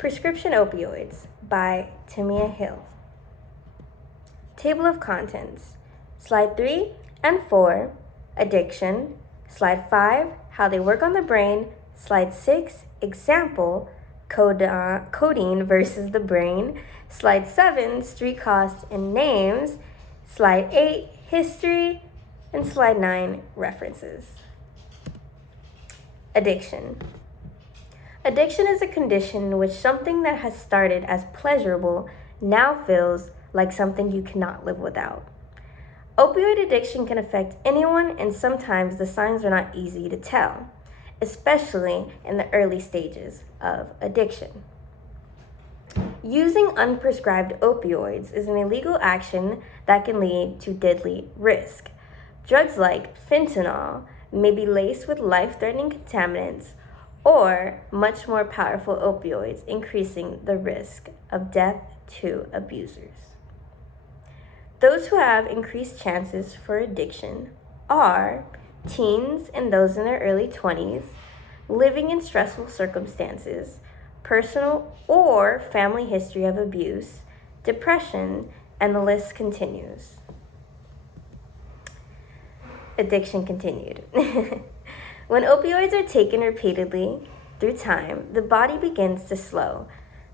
Prescription Opioids by Tamia Hill. Table of Contents. Slide 3 and 4, Addiction. Slide 5, How they work on the brain. Slide 6, Example, codeine versus the brain. Slide 7, Street costs and names. Slide 8, History. And slide 9, References. Addiction. Addiction is a condition in which something that has started as pleasurable now feels like something you cannot live without. Opioid addiction can affect anyone, and sometimes the signs are not easy to tell, especially in the early stages of addiction. Using unprescribed opioids is an illegal action that can lead to deadly risk. Drugs like fentanyl may be laced with life-threatening contaminants or much more powerful opioids, increasing the risk of death to abusers. Those who have increased chances for addiction are teens and those in their early 20s, living in stressful circumstances, personal or family history of abuse, depression, and the list continues. Addiction continued. When opioids are taken repeatedly through time, the body begins to slow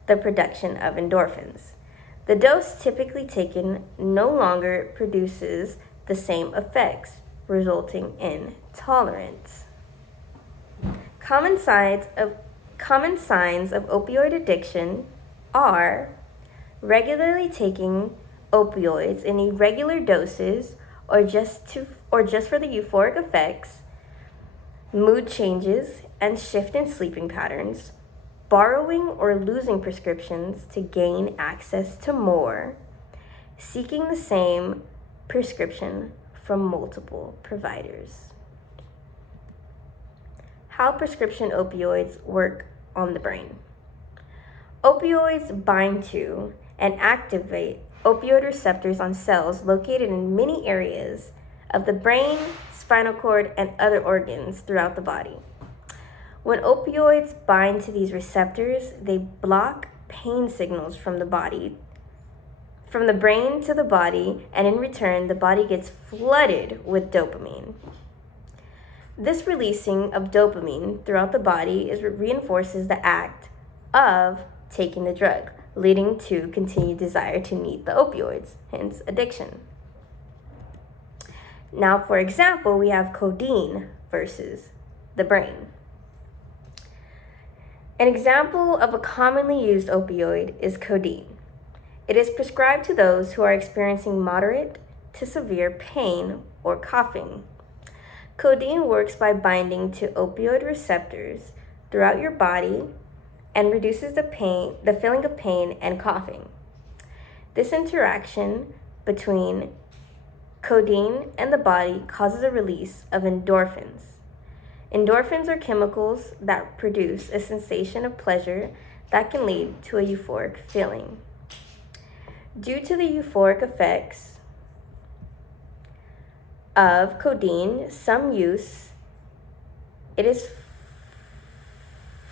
the production of endorphins. The dose typically taken no longer produces the same effects, resulting in tolerance. Common signs of opioid addiction are regularly taking opioids in irregular doses or just for the euphoric effects, mood changes and shift in sleeping patterns, borrowing or losing prescriptions to gain access to more, seeking the same prescription from multiple providers. How prescription opioids work on the brain. Opioids bind to and activate opioid receptors on cells located in many areas of the brain, spinal cord, and other organs throughout the body. When opioids bind to these receptors, they block pain signals from the brain to the body, and in return, the body gets flooded with dopamine. This releasing of dopamine throughout the body reinforces the act of taking the drug, leading to continued desire to need the opioids, hence addiction. Now, for example, we have codeine versus the brain. An example of a commonly used opioid is codeine. It is prescribed to those who are experiencing moderate to severe pain or coughing. Codeine works by binding to opioid receptors throughout your body and reduces the feeling of pain and coughing. This interaction between codeine and the body causes a release of endorphins. Endorphins are chemicals that produce a sensation of pleasure that can lead to a euphoric feeling. Due to the euphoric effects of codeine, some use, it is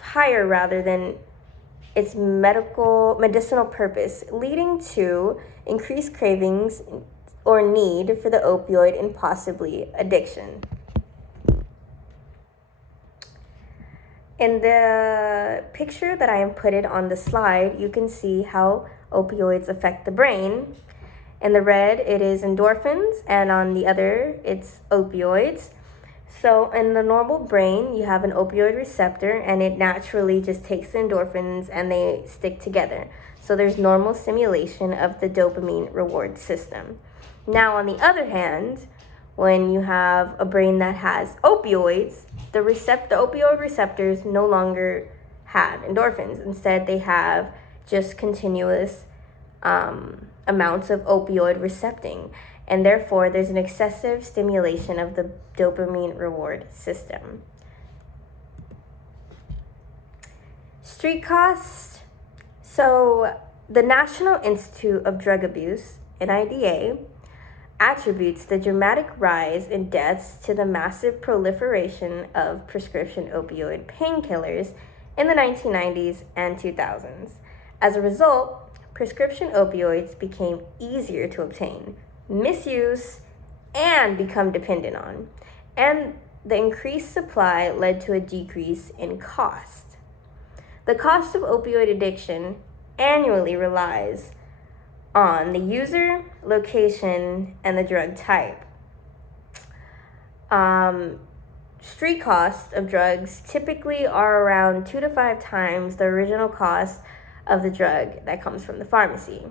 higher rather than its medicinal purpose, leading to increased cravings or need for the opioid and possibly addiction. In the picture that I am put on the slide, you can see how opioids affect the brain. In the red, it is endorphins, and on the other, it's opioids. So in the normal brain, you have an opioid receptor, and it naturally just takes the endorphins and they stick together. So there's normal stimulation of the dopamine reward system. Now, on the other hand, when you have a brain that has opioids, the opioid receptors no longer have endorphins. Instead, they have just continuous amounts of opioid recepting, and therefore there's an excessive stimulation of the dopamine reward system. Street costs. So the National Institute of Drug Abuse, NIDA, attributes the dramatic rise in deaths to the massive proliferation of prescription opioid painkillers in the 1990s and 2000s. As a result, prescription opioids became easier to obtain, misuse, and become dependent on. And the increased supply led to a decrease in cost. The cost of opioid addiction annually relies on the user, location, and the drug type. Street costs of drugs typically are around 2 to 5 times the original cost of the drug that comes from the pharmacy.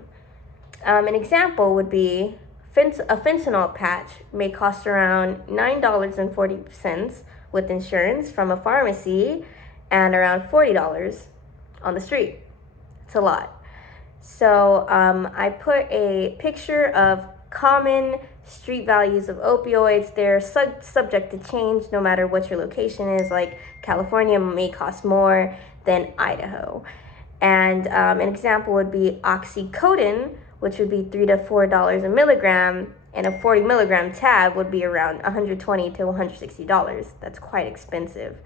An example would be a fentanyl patch may cost around $9.40 with insurance from a pharmacy and around $40 on the street. It's a lot. So I put a picture of common street values of opioids. They're subject to change no matter what your location is. Like California may cost more than Idaho. And an example would be oxycodone, which would be $3 to $4 a milligram, and a 40 milligram tab would be around $120 to $160. That's quite expensive.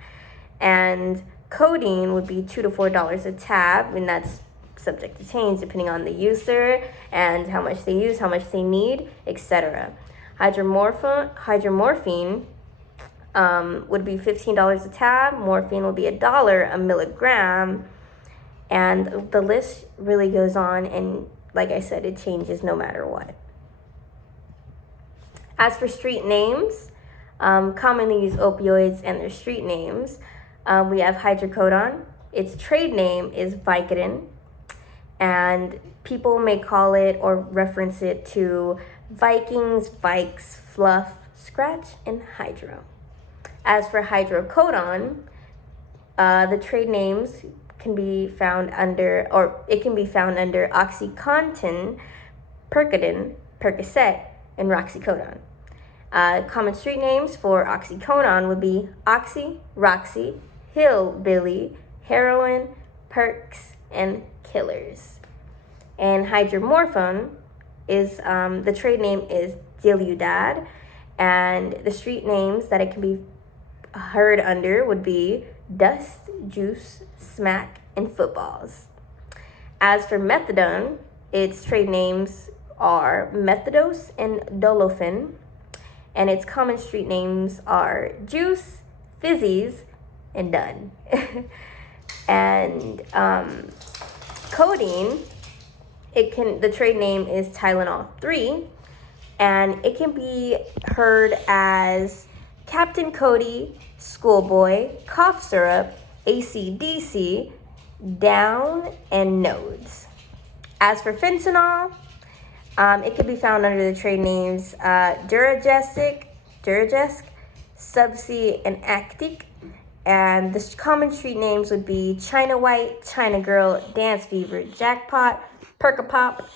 And codeine would be $2 to $4 a tab, and that's subject to change depending on the user and how much they use, how much they need, etc. Hydromorphine would be $15 a tab. Morphine will be $1 a milligram. And the list really goes on, and like I said, it changes no matter what. As for street names, commonly used opioids and their street names, we have hydrocodone. Its trade name is Vicodin, and people may call it or reference it to Vikings, Vikes, Fluff, Scratch, and Hydro. As for hydrocodone, the trade names can be found under OxyContin, Percodan, Percocet, and Roxycodone. Common street names for oxycodone would be Oxy, Roxy, Hillbilly, Heroin, Perks, and Killers. And hydromorphone is the trade name is Diludad, and the street names that it can be heard under would be Dust, Juice, Smack, and Footballs. As for methadone, its trade names are Methadose and Dolofen, and its common street names are Juice, Fizzies, and Done. And codeine, the trade name is Tylenol 3, and it can be heard as Captain Cody, Schoolboy, Cough Syrup, AC/DC, Down, and Nodes. As for fentanyl, it can be found under the trade names Duragesic, Subsea, and Actic. And the common street names would be China White, China Girl, Dance Fever, Jackpot, Percopop.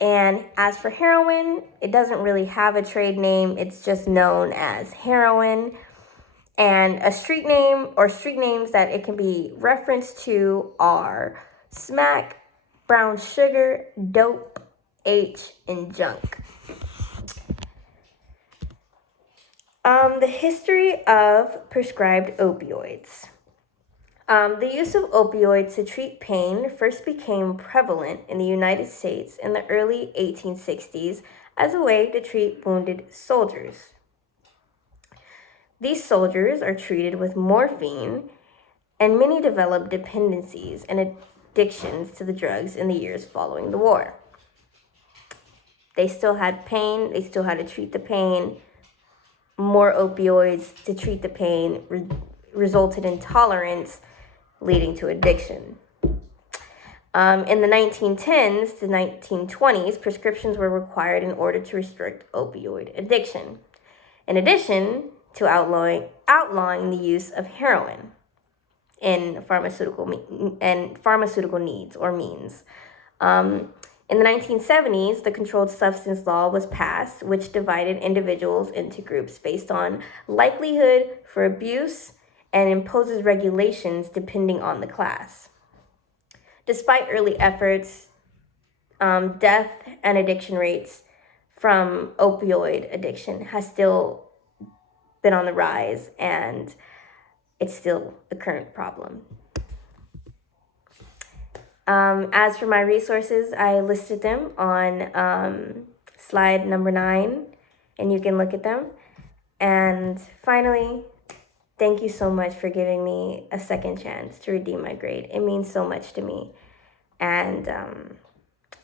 And as for heroin, it doesn't really have a trade name. It's just known as heroin. And a street name or street names that it can be referenced to are Smack, Brown Sugar, Dope, H, and Junk. The history of prescribed opioids. The use of opioids to treat pain first became prevalent in the United States in the early 1860s as a way to treat wounded soldiers. These soldiers are treated with morphine, and many developed dependencies and addictions to the drugs in the years following the war. They still had pain, they still had to treat the pain. More opioids to treat the pain resulted in tolerance, leading to addiction. In the 1910s to 1920s, prescriptions were required in order to restrict opioid addiction, in addition to outlawing the use of heroin in pharmaceutical needs or means. In the 1970s, the Controlled Substance Law was passed, which divided individuals into groups based on likelihood for abuse and imposes regulations depending on the class. Despite early efforts, death and addiction rates from opioid addiction has still been on the rise, and it's still a current problem. As for my resources, I listed them on slide number 9, and you can look at them. And finally, thank you so much for giving me a second chance to redeem my grade. It means so much to me. And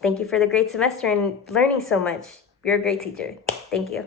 thank you for the great semester and learning so much. You're a great teacher. Thank you.